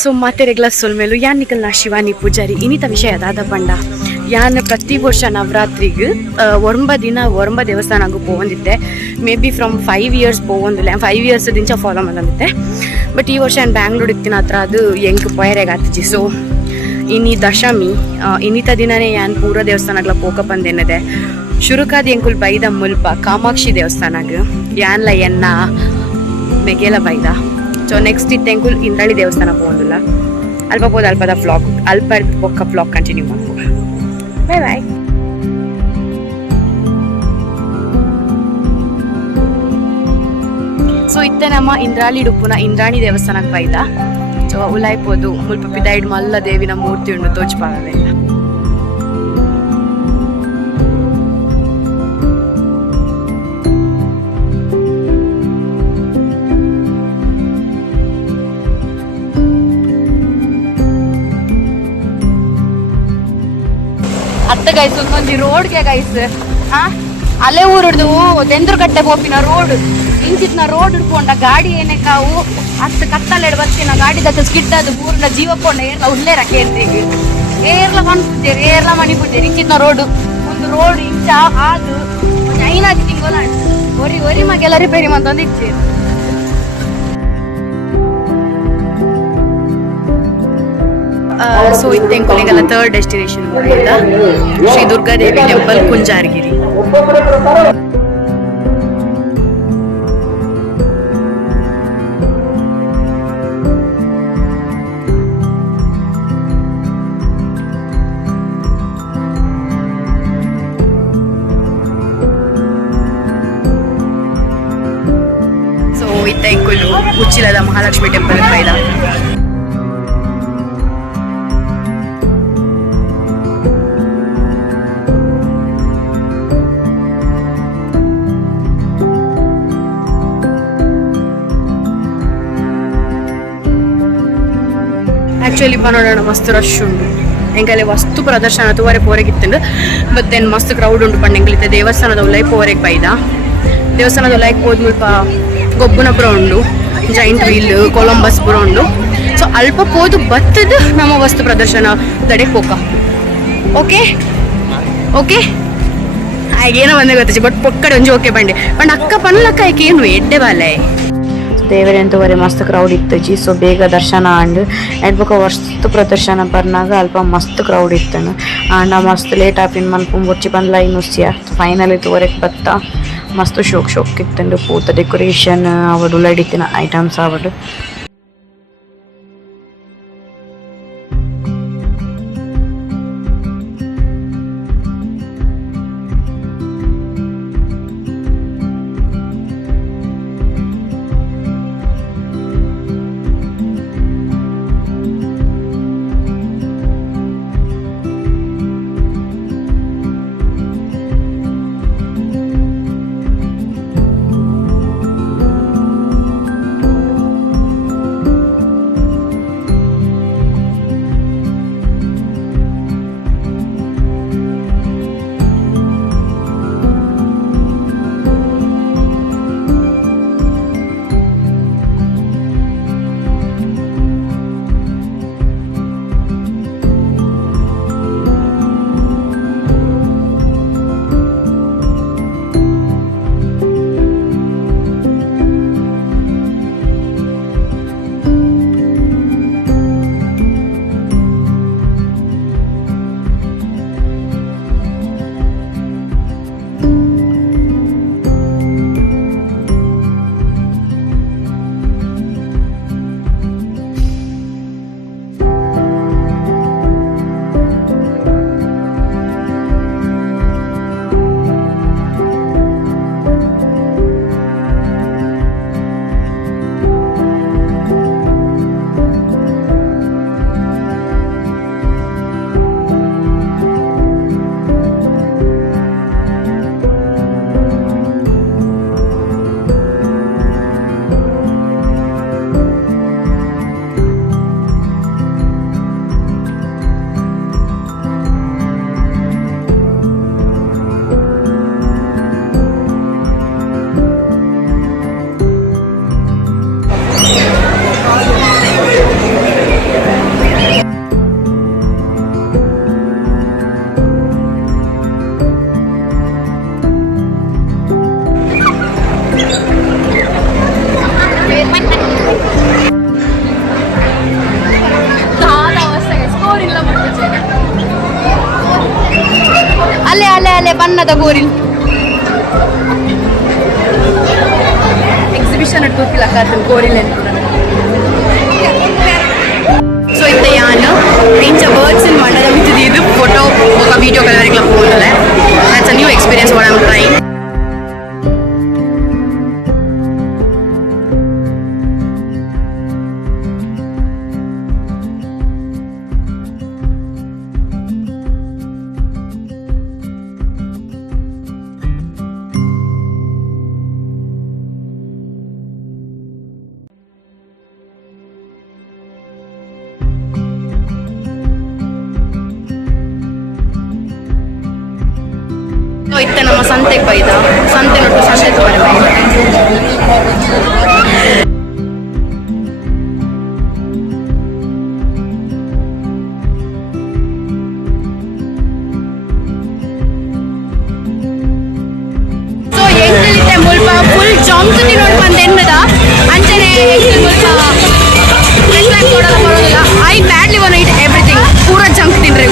So ಮತ್ತೆ regular ಸೋಲ್ಮೇಲು ಯಾನ್ ನಿಕಲ್ನ ಶಿವಾನಿ ಪೂಜಾರಿ ಇನ್ನಿತ ವಿಷಯ ಅದಾದ ಪಂಡ ಯಾನ್ ಪ್ರತಿ ವರ್ಷ ನವರಾತ್ರಿಗೆ ಒರಂಬ ದೇವಸ್ಥಾನಗೂ ಪೋವಂದಿದ್ದೆ ಮೇ ಬಿ ಫ್ರಮ್ 5 ಇಯರ್ಸ್ ಪೋವಂದಿಲ್ಲ 5 ಇಯರ್ಸ್ ದಿಂಚ ಫಾಲೋ ಮಾಡಂದಿದ್ದೆ ಬಟ್ ಈ ವರ್ಷ ನಾನು ಬ್ಯಾಂಗ್ಳೂರ್ ಇತ್ತಿನ ಹತ್ರ ಅದು ಎಂಕ್ ಪೊಯರೆಗೆ ಆತಿಜಿ ಸೊ ಇನ್ನಿ ದಶಮಿ ಇನ್ನಿತ ದಿನನೇ ಯಾನ್ ಪೂರ ದೇವಸ್ಥಾನಗಳ ಪೋಕ ಬಂದೇನಿದೆ ಶುರುಕಾದ ಎಂಕುಲ್ ಬೈದ ಮುಲ್ಪ ಕಾಮಾಕ್ಷಿ ದೇವಸ್ಥಾನಗ ಯಾನ್ಲ ಎನ್ನ ಮೆಗೆಲ ಬೈದ ಸೊ ನೆಕ್ಸ್ಟ್ ಇತ್ತು ಎಂಕುಲ್ ಇಂದ್ರಾಳಿ ದೇವಸ್ಥಾನ ಪೋವಂದಿಲ್ಲ ಅಲ್ಪದ ವ್ಲಾಗ್ ಬೊಕ್ಕ ವ್ಲಾಗ್ ಕಂಟಿನ್ಯೂ ಮಾಡ್ಕೋ ಬಾಯ್ ಬಾಯ್. ಸೊ ಇತ್ತೆ ನಮ್ಮ ಇಂದ್ರಾಳಿ ಡುಪ್ಪುನ ಇಂದ್ರಾಣಿ ದೇವಸ್ಥಾನಕ್ಕೆ ಬೈದ ಸೊ ಉಲಾಯ್ಪೋದು ಮುಲ್ಪ ಪಿದಾಯ್ಡ್ ಮಲ್ಲ ದೇವಿನ ಮೂರ್ತಿ ಉಂಡು ತೋಚ್ಪಾಗಲಿಲ್ಲ. ಅತ್ತ ಗೈಸ್ ಒಂದು ರೋಡ್ಗೆ ಗೈಸ್ ಅಲೆ ಊರುಡ್ದು ದೆಂದ್ರಗಟ್ಟೆ ಹೋಪಿನ ರೋಡ್ ಇಂಚಿತ್ನ ರೋಡ್ ಹಿಡ್ಕೊಂಡ ಗಾಡಿ ಏನೇ ಕಾವು ಅತ್ತ ಕತ್ತಲೆಡ್ ಬರ್ತಿನ ಗಾಡಿ ದತ್ತ ಸ್ಕಿಡ್ ಅದು ಪೂರ್ಣ ಜೀವಕೊಂಡ ಏರ್ಲ ಉಳ್ಳೇರ ಕೇಳ್ತೀವಿ ಏರ್ಲ ಮಣ್ಪುತ್ತೇರಿ ಏರ್ಲ ಮಣಿಪುತ್ತೇರಿ ಇಂಚಿತ್ನ ರೋಡ್ ಒಂದು ರೋಡ್ ಇಂಚ ಆದು ಐನಾದಿ ತಿಂಗೋಲ ಒರಿ ಮಗೆಲ್ಲ ರಿಪೇರಿ ಮಂತಂದು ಇಚ್ಚಿ. ಸೊ ಇತ್ತೆಂಕುಲಿಗೆಲ್ಲ third destination Shri Durgadevi temple Kunjaragiri. So ಇತ್ತೆಂಕುಲು ಉಚ್ಚಿಲದ ಮಹಾಲಕ್ಷ್ಮಿ ಟೆಂಪಲ್ ಬೈದ. ಆ್ಯಕ್ಚುಲಿ ನೋಡೋಣ ಮಸ್ತ್ ರಶ್ ಉಂಡು ಎಂಕಲೆ ವಸ್ತು ಪ್ರದರ್ಶನ ತೂವರೆ ಪೋರೆಗಿತ್ತುಂಡು ಬಟ್ ದೆನ್ ಮಸ್ತ್ ಕ್ರೌಡ್ ಉಂಟು ಪಂಡ ಎಂಕಲಿತ್ತೆ ದೇವಸ್ಥಾನದ ಉಲ್ಲಾಯ್ ಪೋರೆಗೆ ಬೈದ ದೇವಸ್ಥಾನದ ಉಲ್ಲಾಯ್ಗೆ ಹೋದ್ ಮುಲ್ಪ ಗೊಬ್ಬುನಪುರ ಉಂಡು ಜೈಂಟ್ ವೀಲ್ ಕೊಲಂಬಸ್ ಪುರ ಉಂಡು ಸೊ ಅಲ್ಪ ಪೋದು ಬತ್ತದ ನಮ್ಮ ವಸ್ತು ಪ್ರದರ್ಶನ ತಡೆ ಪೋಕ ಓಕೆ ಓಕೆ ಆಗೇನೋ ಬಂದೇ ಗೊತ್ತಿಸಿ ಬಟ್ ಪೊಕ್ಕಡೆ ಒಂಜಿ ಓಕೆ ಬಂಡೆ ಪಂಡ ಅಕ್ಕ ಪನ್ನಲಕ್ಕ ಆಯ್ಕೆ ಏನು ಎಡ್ಡೆ ಬಾಲೆ ದೇವರೆಂತವರೆ ಮಸ್ತ್ ಕ್ರೌಡ್ ಇತ್ತಜಿ ಸೊ ಬೇಗ ದರ್ಶನ ಆಂಡ್ ಬೊಕ ವಸ್ತು ಪ್ರದರ್ಶನ ಬರ್ನಾಗ ಅಲ್ಪ ಮಸ್ತ್ ಕ್ರೌಡ್ ಇತ್ತನು ಆಂಡ ಮಸ್ತ್ ಲೇಟ್ ಆಪಿನ ಮನ್ಪು ಬೊಚ್ಚಿ ಬಂದ್ ಲೈನ್ ಉಸ್ಯ ಫೈನಲ್ ಇತ್ತುವರೆಗೆ ಬತ್ತ ಮಸ್ತ್ ಶೋಕ್ ಇತ್ತಂಡು ಪೂತ ಡೆಕೋರೇಷನ್ ಅವಡು ಉಳ್ಳಾಡಿತ್ತಿನ ಐಟಮ್ಸ್ ಅವಡು. ಎಂಕಲೆ ಬಣ್ಣದ ಗೋರಿಲ್ ಎಕ್ಸಿಬಿಷನ್ ತೂಕಿಲ್ಲ ಕಾತನ್ ಗೋರಿಲ್ ಸೊ ಇತ್ತ ಯಾನು ಇಂಚ ಬರ್ಡ್ಸ್ ಇನ್ ಮಂಡದ ಬಿತ್ತಿದ್ದು ಇದು ಫೋಟೋ ఒక వీడియో కలవరికల పోలే that's a new experience what I am trying ಇತ್ತೆ ನಮ್ಮ ಸಂತೆಗೆ ಬೈದ ಸಂತೆ ನೋಟ್ಟು ಸಂತೆ ತೋರೆ ಬೈದ ಸೊ ಎಂಕಲಿತ್ತೆ ಮುಲ್ಪ ಫುಲ್ ಜಂಕ್ ತಿನ್ನೋಡು ಬಂದು ಎನ್ನದ ಅಂಚನೆ ಮುಲ್ಪ ಫ್ರೆಶ್ ಲೈಫ್ ಕೊಡೋಲ್ಲ ಬರೋದಿಲ್ಲ I badly one it everything ಪೂರ ಜಂಕ್ ತಿನ್ರಿ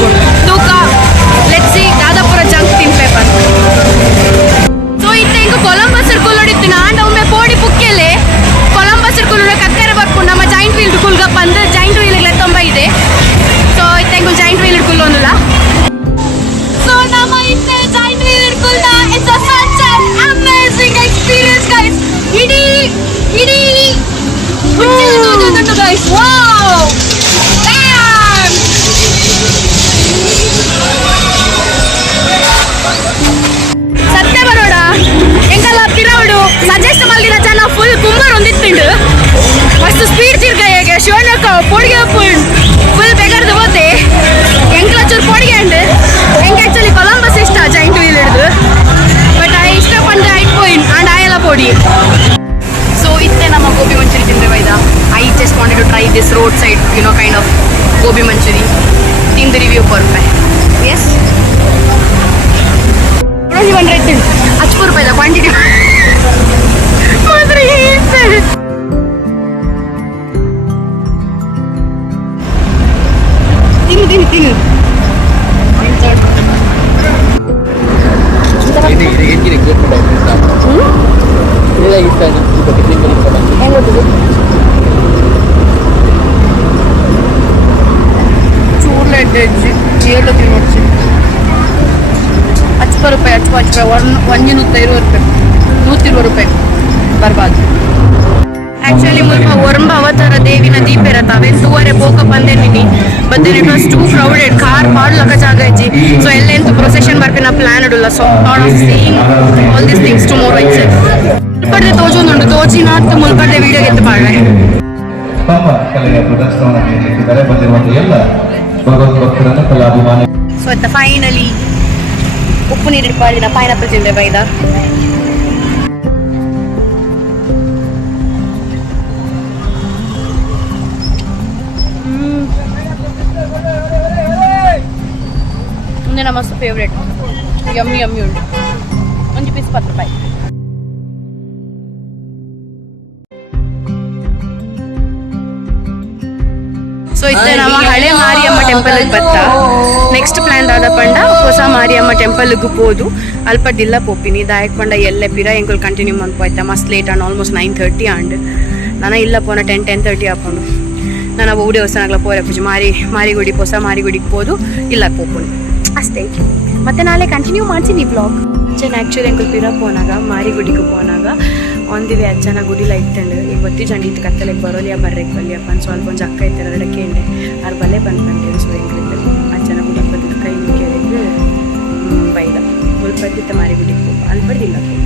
ತೂಕ ಲೆಟ್ಸ್ ಸಿ ದಾದಾಪುರ ಜಂಕ್ ತಿನ್ ಪೇಪರ್ ಸೊ ಇತ್ತೆ ಇಂಕ ಕೊಲಂಬಸ್ ಇರ್ಕುಲ್ ನೋಡಿತ್ತು ನಾಂಡ ಒಮ್ಮೆ ಪೋಡಿ ಪುಕ್ಕೆಲೆ ಕೊಲಂಬಸ್ ಇರ್ಕುಲ್ ಕತ್ತೆರೆ ಬರ್ಕೊಂಡು ನಮ್ಮ ಜಾಯಿಂಟ್ ವೀಲ್ ಕುಲ್ಗ ಬಂದು ಜಾಯಿಂಟ್ ವೀಲ್ ತುಂಬ ಇದೆ ಸೊ ಇತ್ತೆ ಇಂಕ ಜಾಯಿಂಟ್ ವೀಲ್ ಇಡ್ಕುಲ್ ಒಂದಿಲ್ಲ ಸೊ ನಮ್ಮ ಇತ್ತೆ ಜಾಯಿಂಟ್ ವೀಲ್ ಇಡ್ಕುಲ್ದ it's a such an amazing experience guys ಇಡೀ ಗೈಸ್ ವಾವ್ ಸತ್ಯ ಬರೋಡ ಎಂಕಲ್ಲ ಪಿರವಡು ಸಜೆಸ್ಟ್ ಮಲ್ದಿನ ಜನ ಫುಲ್ ಕುಂಬರ್ ಹೊಂದಿತ್ತಿಂಡು ಮಸ್ತ್ ಸ್ಪೀಡ್ ತಿರ್ಗಾಯಗೆ ಶಿವನಕ್ಕ ಪೊಡಿಗೆ ಫುಲ್ ಬೆಗರ್ದು ಹೋತೆ ಎಂಕಲ ಚೂರು ಪೊಡಿಗೆ ಅಂಡು ಎಂಗೆ ಆಕ್ಚುಲಿ ಕೊಲಂಬಸ್ ಇಷ್ಟ ಜಾಯಿಂಟ್ ವೀಲ್ ಹಿಡಿದು ಬಟ್ ಐ ಇಷ್ಟಪಂಡ ಐಟ್ ಪೋಯಿನ್ ಅಂಡ್ ಆಯಲ್ಲ ಪೊಡಿ ಸೊ ಇತ್ತೆ ನಮ್ಮ ಗೋಬಿ ಮಂಚೂರಿ ತಿಂದ್ರೆ ಬೈದ I just wanted to try this road side kind of gobi manchuri ತಿಂದು ರಿವ್ಯೂ ಕೊರ್ಪೆ ಎಸ್ 100 अच्छी रुपये क्वांटिटी ತಿನ್ನು ಚೂರ್ಲೆ ಜೇರ್ಲ ತಿನ್ನೋಡ್ಸಿ ₹80 ₹120 ಬರ್ಬಾದು ಆಕ್ಚುಲಿ ಮುಲ್ಪ ಒರಂಬ ಅವತಾರ ದೇವಿನ ದೀಪ ಇರತ್ತವೆ ತೂವರೆ ಪೋಕ ಬಂದೇನಿ but then it was too crowded car ಮಾಡ್ಲಕ ಜಾಗ ಇಜ್ಜಿ ಸೊ ಎಲ್ಲೆಂತು ಪ್ರೊಸೆಷನ್ ಬರ್ಪಿನ ಪ್ಲಾನ್ ಇಡಲ್ಲ so thought of seeing all this things tomorrow it's ಮುಲ್ಪಡೆ ತೋಜೊಂದುಂಡು ತೋಜಿನಾತ್ ಮುಲ್ಪಡೆ ವಿಡಿಯೋ ಗೆತ್ತು ಪಾಡ್ರೆ ಪಾಪ ಕಲೆಯ ಪ್ರದರ್ಶನವನ್ನು ನೀಡಿದ್ದಾರೆ ಬಂದಿರುವಂತಹ ಎಲ್ಲ ಭಗವದ್ಭಕ್ತರನ್ನು ಕಲಾಭಿಮಾನಿ ಸೊ ಅಟ್ ಫೈನಲಿ ಉಪ್ಪು ನೀರು ಪಾಡಿನ ಪೈನಾಪಲ್ ತಿಂದೆ ಬೈದ ಮುಂದೆ ನಮ್ಮ ಮಸ್ತ್ ಫೇವ್ರೇಟ್ ಯಮ್ಮಿ ಉಂಟು ಒಂದು ಪೀಸ್ ₹10 ಸೊ ಇತ್ತೆ ನಮ್ಮ ಹಳೆ ಮಾರಿಯಮ್ಮ ಟೆಂಪಲ್ ಬತ್ತ ನೆಕ್ಸ್ಟ್ ಪ್ಲಾನ್ ಆದ ಪಂಡ ಹೊಸ ಮಾರಿಯಮ್ಮ ಟೆಂಪಲ್ ಹೋದು ಅಲ್ಪಡ್ಡಿಲ್ಲ ಪೋಪಿನಿ ದಾಯಕ್ ಪಂಡ ಎಲ್ಲೆ ಪಿರ ಎಂಕಲ್ ಕಂಟಿನ್ಯೂ ಮಾಡ್ಕೋಯ್ತಾ ಮಸ್ತ್ ಲೇಟ್ ಆಂಡ್ ಆಲ್ಮೋಸ್ಟ್ 9:30 ಆಂಡ್ ನಾನು ಇಲ್ಲ ಪೋನ 10:30 ಹಾಕೊಂಡು ನಾನು ಅವು ದೇವಸ್ಥಾನಗಳ ಪೋರೆ ಪೂಜೆ ಮಾರಿಗುಡಿ ಹೊಸ ಮಾರಿಗುಡಿಗೆ ಹೋದು ಇಲ್ಲ ಪೋಪುನಿ ಅಷ್ಟೇ ಮತ್ತೆ ನಾಳೆ ಕಂಟಿನ್ಯೂ ಮಾಡ್ತೀನಿ ಈ ಬ್ಲಾಗ್ ಅಚ್ಚನ ಆ್ಯಕ್ಚುಲಿ ಎಂಕಲ್ ಪಿರ ಪೋನಾಗ ಮಾರಿಗುಡಿಗೆ ಪೋನಾಗ ಒಂದಿವೆ ಅಜ್ಜನ ಗುಡಿಲ ಇತ್ತಂಡು ಈಗ ಗೊತ್ತಿ ಜಂಡಿ ಇತ್ತು ಕತ್ತಲೆಗೆ ಬರೋಲಿಯ ಬರ್ರೆಗೆ ಬಲ್ಲಿಯಪ್ಪ ಅಂತ ಸ್ವಲ್ಪ ಒಂದು ಅಕ್ಕ ಇತ್ತು ಎರಡಕ್ಕೆ ಎಂಡೆ ಅವ್ರ ಬಲ್ಲೆ ಬಂದ್ಕೊಂಡಿರು ಸೊ ಹೆಂಗಿತ್ತು ಅಜ್ಜನ ಗುಡಿಗೆ ಬಂದಿದ್ದು ಕೈ ಕೇಳಿದ್ದು ಬೈದ ಮುಲ್ಪದ್ದಿತ್ತ ಮಾರಿಗುಡಿಗೆ ಹೋಗ ಅಲ್ಲಿ ಬಡ್ದಿಲ್ಲ ಹೋಗ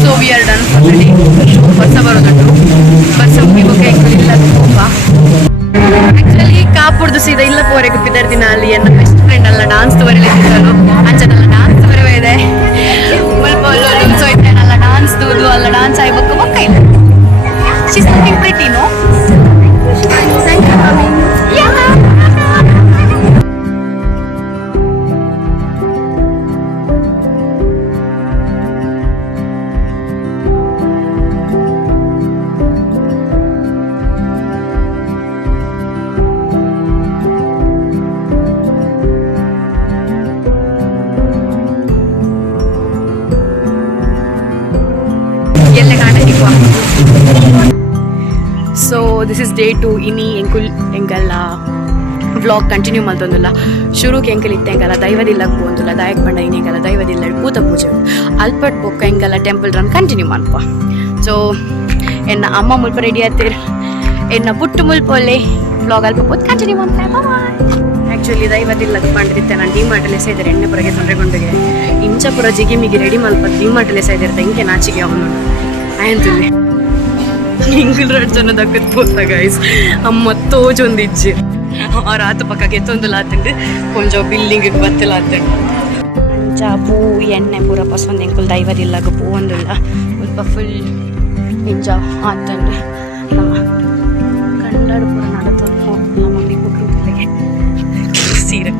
so we are done already ಬಸ್ಸ ಬರೋದುಂಟು ಬಸ್ಸ ಮುಗಿಬೇಕು ಇಲ್ಲ ಹೋಗ ಆಕ್ಚುಲಿ ಕಾಪುರ್ದು ಸೀದಾ ಇಲ್ಲ ಪೋರೆಗೆ ಬಿದ್ದರ್ ದಿನ ಅಲ್ಲಿ ನನ್ನ ಬೆಸ್ಟ್ ಫ್ರೆಂಡ್ ಅಲ್ಲ ಡಾನ್ಸ್ ತೋರಿಲಿ ಸಿಕ್ಕಲು ಅಂಚನಲ್ಲ ಡಾನ್ಸ್ ತೋರವೇ ಇದೆ ಸ್ವಲ್ಪ ಲೂಸ್ ಹೋಯ್ತೇನಲ್ಲ ಡಾನ್ಸ್ ತೂದು ಅಲ್ಲ ಡಾನ್ಸ್ ಆಗ್ಬೇಕು ಮಕ್ಕ ಇಲ್ಲ she's looking pretty no this is day 2 ಇನಿ ಎಂಕಲ್ಲ ವ್ಲಾಗ್ ಕಂಟಿನ್ಯೂ ಮಲ್ತೊಂದುಲ್ಲ ಶುರುಗೆ ಎಂಕಲ್ ಇತ್ತೆ ಎಂಕಲ್ಲ ದೈವದಿಲ್ಲ ಪೋಂದುಲ್ಲ ದಾಯಕ್ ಪಂಡ ಇನ್ನೆಂಕಲ್ಲ ದೈವದಿಲ್ಲ ಭೂತ ಪೂಜೆ ಅಲ್ಪಟ್ ಬೊಕ್ಕ ಎಂಕಲ್ಲ ಟೆಂಪಲ್ ರನ್ ಕಂಟಿನ್ಯೂ ಮನ್ಪ ಸೊ ಎನ್ನ ಅಮ್ಮ ಮುಲ್ಪ ರೆಡಿ ಆತೀರ್ ಎನ್ನ ಪುಟ್ಟು ಮುಲ್ಪೊಲ್ಲೆ ವ್ಲಾಗ್ ಅಲ್ಪ ಪೋತ್ ಕಂಟಿನ್ಯೂ ಮಾಡ್ತಾ ಆ್ಯಕ್ಚುಲಿ ದೈವದಿಲ್ಲ ಪಂಡಿತ್ತೆ ನಾನು ಡಿಮಾರ್ಟಲ್ಲೇ ಸೇದಿರೆ ಎಣ್ಣೆ ಪುರಗೆ ತೊಂದರೆಗೊಂಡಿಗೆ ಇಂಚಪುರ ಜಿಗಿಮಿಗೆ ರೆಡಿ ಮಲ್ಪ ಡಿಮಾರ್ಟಲ್ಲೇ ಸೇದಿರ್ತೆ ಹಿಂಗೆ ನಾಚಿಗೆ ಅವನು ಆಯ್ತುಲ್ಲೆ ಇಂಕಲ್ ರಡ್ ಜನ ದಕ್ಕತ್ ಪೋತ ಗೈಸ್ ಅಮ್ಮ ತೋಜೊಂದಿಜ್ಜಿ ರಾತು ಪಕ್ಕಕ್ಕೆ ತೊಂದಲಾತಂಡು ಕೊಂಚ ಬಿಲ್ಡಿಂಗ್ ಬತ್ತಲಾತಂಡು ಅಂಚ ಪೂ ಎಣ್ಣೆ ಪೂರ ಪಸಂದ್ ಎಂಕುಲ್ ದೈವದಿಲ್ಲಾಗ ಪೂ ಒಂದಿಲ್ಲ ಸ್ವಲ್ಪ ಫುಲ್ ಎಂಜ ಆತಂಡು ನಮ್ಮ ಕಂಡಾಡು ಪೂರ ನಡತೊಂದು ನಮ್ಮ ಮಮ್ಮಿ ಕುಟುಂಬಕ್ಕೆ ಸೀರೆ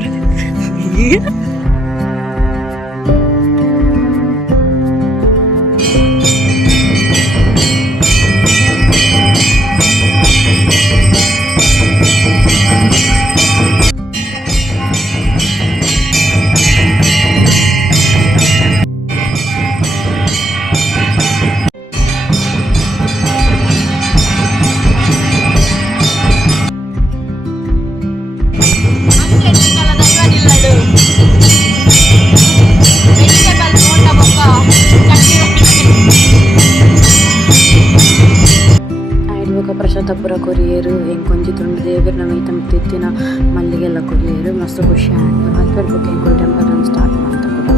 ಪ್ರಸಾದಪುರ ಕೊರಿಯರು ಎಂಕೊಂಜಿ ತುಂಡು ದೇವರನ್ನ ಮೈತ ತಿತ್ತಿನ ಮಲ್ಲಿಗೆಲ್ಲ ಕೊರಿಯರು ಮಸ್ತ್ ಖುಷಿ ಆಯ್ತು ಅಲ್ಪಡ್ ಬುಕ್ ಎಂಕುಲ್ ಟೆಂಪಲ್ ಅನ್ನು ಸ್ಟಾರ್ಟ್ ಮಾಡ್ತಾ ಕೂಡ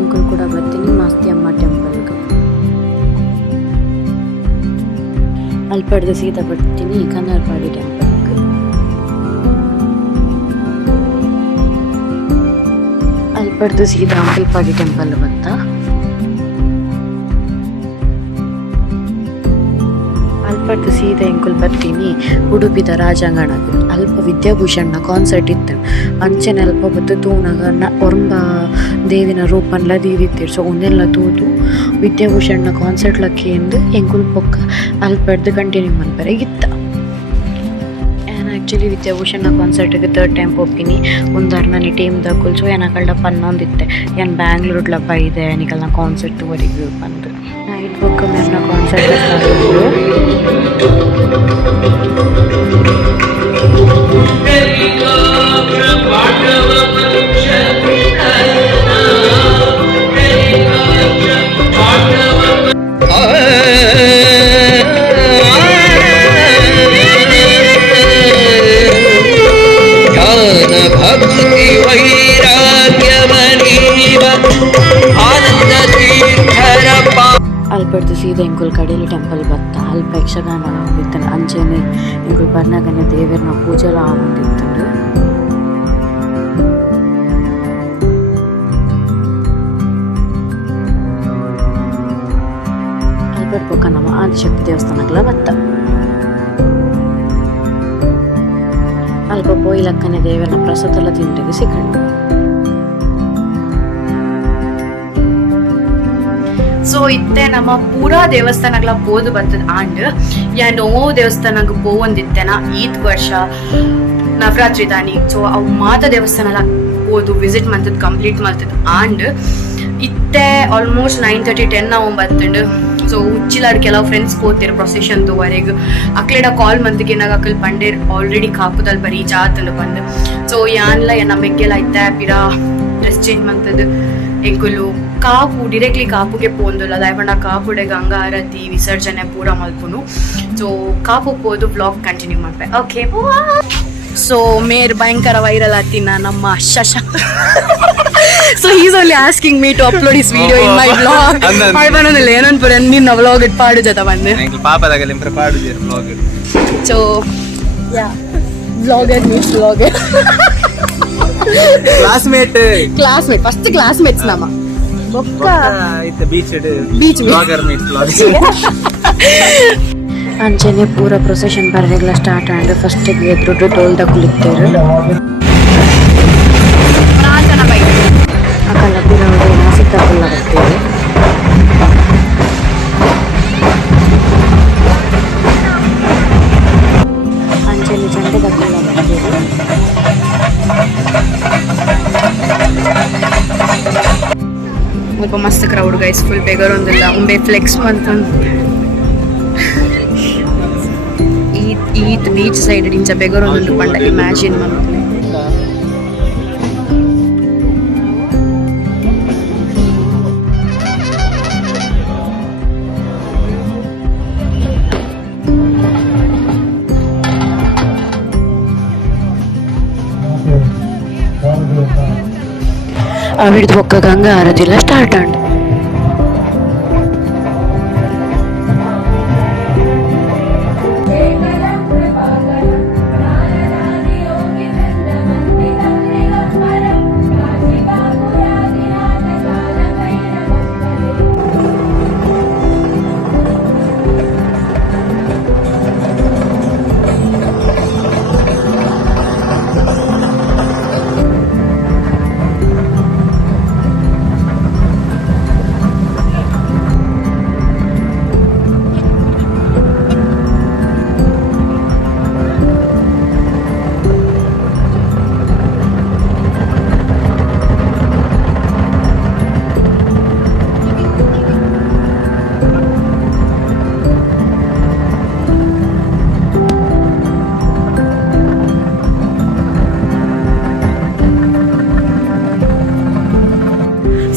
ಎಂಕುಲ್ ಕೂಡ ಬರ್ತೀನಿ ಮಾಸ್ತಿ ಅಮ್ಮ ಟೆಂಪಲ್ಗೆ ಅಲ್ಪಡ್ದು ಸೀದಾ ಬರ್ತೀನಿ ಕನ್ನರ್ಪಾಡಿ ಟೆಂಪಲ್ಗೆ ಅಲ್ಪಡ್ದು ಸೀದಾ ಅಂಕಲ್ಪಾಡಿ ಟೆಂಪಲ್ ಬರ್ತಾ ಅಲ್ಪಟ್ಟು ಸೀದಾ ಎಂಕುಲ್ ಬರ್ತೀನಿ ಉಡುಪಿದ ರಾಜಾಂಗಣಕ್ಕೆ ಅಲ್ಪ ವಿದ್ಯಾಭೂಷಣ್ಣ ಕಾನ್ಸರ್ಟ್ ಇತ್ತು ಅಂಚೆನೆ ಅಲ್ಪ ಬತ್ತು ತೂನಾಗ ಒರಂಬ ದೇವಿನ ರೂಪನ್ಲ ದೀದಿತ್ತಿರು ಸೊ ಒಂದೆಲ್ಲ ತೂತು ವಿದ್ಯಾಭೂಷಣ್ಣ ಕಾನ್ಸರ್ಟ್ಲಕ್ಕೆ ಎಂದು ಎಂಕುಲ್ ಪೊಕ್ಕ ಅಲ್ಪಡ್ದು ಕಂಟಿನ್ಯೂ ಮನ್ಪರೆಗಿತ್ತ ಆ್ಯಕ್ಚುಲಿ ವಿದ್ಯಾಭೂಷಣ್ಣ ಕಾನ್ಸರ್ಟ್ಗೆ 3rd ಟೈಮ್ ಹೋಗ್ತೀನಿ ಒಂದಾರು ನಾನು ಟೀಮ್ ದಕ್ಕುಲ್ ಸೊ ಏನಕಲ್ಡ ಪನ್ನೊಂದಿತ್ತೆ ಏನು ಬ್ಯಾಂಗ್ಳೂರ್ಲ ಬೈದೆ ಏನಿಕಲ್ಲ ಕಾನ್ಸರ್ಟ್ವರೆಗೂ ಬಂದು ನೈಟ್ ಬುಕ್ ಮೇರ್ನ ಕಾನ್ಸರ್ಟ್ ಅಲ್ಪಡ್ದು ಸೀದಾ ಎಂಕುಲ್ ಕಡೇಲಿ ಟೆಂಪಲ್ ಬತ್ತ ಅಲ್ಪ ಯಕ್ಷಗಾನ ಆವಂದಿತ್ತಂಡು ಅಂಚೆನೆ ಎಂಕುಲ್ ಬರ್ನಾಗನೆ ದೇವರನ್ನ ಪೂಜೆಲ ಆವಂದಿತ್ತಂಡು ಅಲ್ಪಡ್ ಪೊಕ್ಕ ನಮ್ಮ ಆದಿಶಕ್ತಿ ದೇವಸ್ಥಾನಗಳ ಬತ್ತ ಅಲ್ಪ ಪೋಯಿಲಕ್ಕನೆ ದೇವರನ್ನ ಪ್ರಸಾದಲ ತಿಂಡಿಗೆ ಸಿಕ್ಕಂಡು ಸೊ ಇತ್ತೆ ನಮ್ಮ ಪೂರಾ ದೇವಸ್ಥಾನಗಳ ಪೋದು ಬರ್ತದ ಆಂಡ್ ಯಾಂಡ್ ಓ ದೇವಸ್ಥಾನಕ್ಕೆ ಪೋವಂದಿತ್ತೆನ ಈದ್ ವರ್ಷ ನವರಾತ್ರಿ ದಾನಿ ಸೊ ಅವು ಮಾತ ದೇವಸ್ಥಾನ ಪೋದು ವಿಸಿಟ್ ಮಾಡ್ತದ ಕಂಪ್ಲೀಟ್ ಮಾಡ್ತದ ಆಂಡ್ ಇತ್ತೆ ಆಲ್ಮೋಸ್ಟ್ 9:30-10 ನಾವು ಬರ್ತಂಡು ಸೊ ಉಚ್ಚಿಲಾಡ್ ಕೆಲವು ಫ್ರೆಂಡ್ಸ್ ಪೋತಿರು ಪ್ರೊಸೆಷನ್ ವರೆಗೆ ಅಕ್ಲೆಡ ಕಾಲ್ ಮಂದಿಗೆ ಏನಾಗ ಅಕ್ಕಲ್ ಪಂಡೇರ್ ಆಲ್ರೆಡಿ ಕಾಪುದಲ್ಲಿ ಬರೀ ಜಾತಂಡು ಬಂದು ಸೊ ಯಾನ್ಲ ನಮ್ಮ ಬೆಗ್ಗೆಲ್ಲ ಇತ್ತೆ ಪಿರಾ ಡ್ರೆಸ್ ಚೇಂಜ್ ಮಾಡ್ತದ ಎಂಕುಲು ಕಾಪು ಡಿರೆಕ್ಟ್ಲಿ ಕಾಪುಗೆ ಪೋಂದುಲ್ಲ ದಾಯಪಂಡ ಕಾಪುಡೆ ಗಂಗಾ ಆರತಿ ವಿಸರ್ಜನೆ ಪೂರ ಮಲ್ಪುನು ಸೊ ಕಾಪು ಪೋದು ಬ್ಲಾಗ್ ಕಂಟಿನ್ಯೂ ಮಾಡ್ಬೆ ಓಕೆ ಸೊ ಮೇರ್ ಭಯಂಕರ ವೈರಲ್ ಆತಿನ ನಮ್ಮ Shashank so is only asking me to upload his video in my vlog ಮಾಡ್ಬಾನಲ್ಲ ಏನನ್ಪುರ ನಿನ್ನ ವ್ಲಾಗ್ ಇಟ್ ಪಾಡು ಜತ ಬಂದೆ ಪಾಪದಾಗಲಿ ಪಾಡು vlog so ya vlogger means vlogger classmate first classmates ನಮ್ಮ ಅಂಚೆನೆ ಪೂರ ಪ್ರೊಸೆಷನ್ ಬರರೆಲ್ಲ ಸ್ಟಾರ್ಟ್ ಆಂಡ್ ಫಸ್ಟ್ ಎದುರು ಟೋಲ್ ದಕ್ಕುಲಿತ್ತೇರು ಅಕಲ್ಲ ಪೂರ ಸಿಕ್ಕಾಪುಲ್ಲ ಬರ್ತೇವೆ ಅಂಚೆನೆ ಚಂಡೆ ದಕ್ಕುಲ್ಲ ಬರ್ತೇವೆ ಸ್ವಲ್ಪ ಮಸ್ತ್ ಕ್ರೌಡ್ ಗೈಸ್ ಫುಲ್ ಬೇಗರೊಂದಿಲ್ಲ ಒಂಬೆ ಫ್ಲೆಕ್ಸ್ ಅಂತ ಈ ಈತ್ ಬೀಚ್ ಸೈಡ್ ಇಂಚ ಬೆಗರೊಂದು ಪಂಡ ಇಮ್ಯಾಜಿನ್ ಮಲ್ಪಲೆ. ಅವಿಡ್ದು ಒಕ್ಕ ಗಂಗಾ ಆರತಿಲ್ಲ ಸ್ಟಾರ್ಟ್ ಆಂಡ್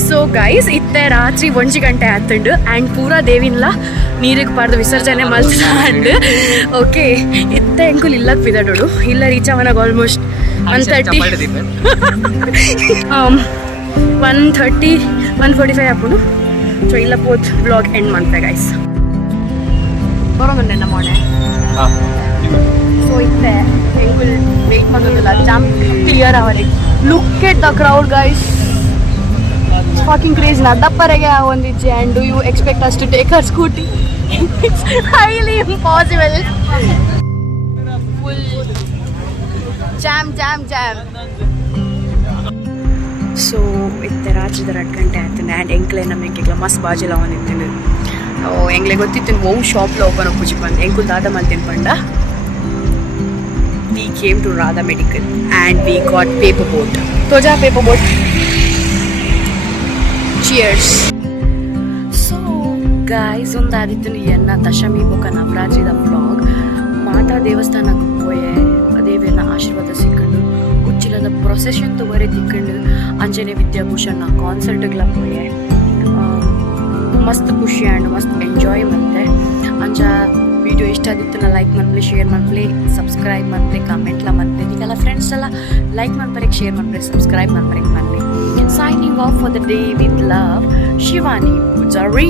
ಸೊ ಗೈಸ್ ಇತ್ತೆ ರಾತ್ರಿ 1 ಗಂಟೆ ಆತಂಡು ಆ್ಯಂಡ್ ಪೂರಾ ದೇವಿನ್ಲ ನೀರಿಗೆ ಪಾರ್ದು ವಿಸರ್ಜನೆ ಮಲ್ತಾಂಡು ಓಕೆ ಇತ್ತೆ ಎಂಕುಲ್ ಇಲ್ಲಕ್ಕೆ ಬಿದ್ದಾಡೋಡು ಇಲ್ಲ ರೀಚ್ ಅವನಾಗ ಆಲ್ಮೋಸ್ಟ್ 1:30 1:30 1:45 ಆಪುಡು ಸೊ ಇಲ್ಲ ಪೋತ್ ಬ್ಲಾಗ್ ಎಂಡ್ ಮಾಡ್ತೆ ಗೈಸ್ ಬರೋಮನ್ನೆ ಮೊನ್ನೆ ಸೊ ಇತ್ತೆ ಎಂಕುಲ್ ವೆಯ್ಟ್ ಮಾಡೋದಿಲ್ಲ ಜಾಮ್ ಕ್ಲಿಯರ್ ಅವರಿಗೆ look at the crowd guys. Fucking crazy na dapparege ondije and do you expect us to take our scooty? It's highly impossible. Full jam. So itte ರಾತ್ರಿ 2 ಗಂಟೆ ಆಯ್ತು and ಎಂಕ್ಲೆ ನಮಗೆ ಮಸ್ತ್ ಬಾಜಿಲ ಅವನಿತ್ತೇನೆ ಎಂಗ್ಲೆ ಗೊತ್ತಿತ್ತು ಓ ಶಾಪ್ಲ open ಪೂಜಿ ಬಂದು ಎಂಕುಲ್ ದಾದ ಮಲ್ತೇನೆ ಪಂಡ. We came to Radha Medical and we got paper boat. Toja paper boat. Cheers. So guys ಒಂದಾದಿತ್ತು ಎನ್ನ ದಶಮಿ ಬೊಕ ನವರಾತ್ರಿದ ವ್ಲಾಗ್ ಮಾತಾ ದೇವಸ್ಥಾನಕ್ಕೆ ಹೋಯೆ ದೇವಿನ ಆಶೀರ್ವಾದ ಸಿಕ್ಕಂಡು ಉಚ್ಚಿಲದ ಪ್ರೊಸೆಷನ್ ತವರೆ ತಿಕ್ಕಂಡು ಅಂಜನೆ ವಿದ್ಯಾಭೂಷಣ ಕಾನ್ಸರ್ಟ್ಗಳ ಹೋಯೆ ಮಸ್ತ್ ಖುಷಿ ಆ್ಯಂಡ್ ಮಸ್ತ್ ಎಂಜಾಯ್ ಮಾಡ್ತೆ ಅಂಚ ವಿಡಿಯೋ ಇಷ್ಟ ಆದಿತ್ತು ಲೈಕ್ ಮಾಡ್ಲಿ ಶೇರ್ ಮಾಡ್ಲಿ ಸಬ್ಸ್ಕ್ರೈಬ್ ಮಾಡ್ಲಿ ಕಮೆಂಟ್ಲ ಮಾಡ್ಲಿ ಈಗೆಲ್ಲ ಫ್ರೆಂಡ್ಸ್ ಎಲ್ಲ ಲೈಕ್ ಮಾಡ್ಬರಕ್ಕೆ ಶೇರ್ ಮಾಡ್ಲಿ ಸಬ್ಸ್ಕ್ರೈಬ್ ಮಾಡ್ಬರಕ್ಕೆ ಮಾಡ್ಲಿ. Signing off for the day with love, Shivani Pujari.